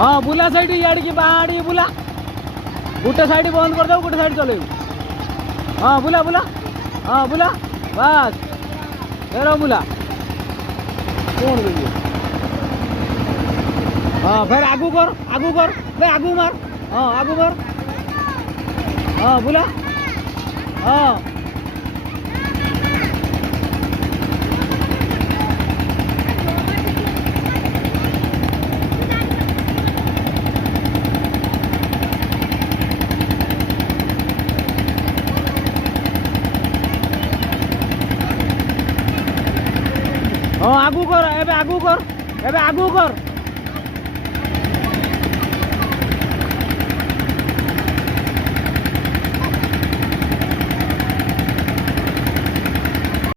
हाँ बुला साइड याड़ी की बाड़ी बुला गोटे साइड बंद कर दो गोटे साइड चलो हाँ बुला बुला हाँ बुला बस तेरा बुला कौन बोलिए हाँ फिर आगू कर भाई आगू मार हाँ आगू मार हाँ बुला हाँ हाँ आगू कर एबे आगू कर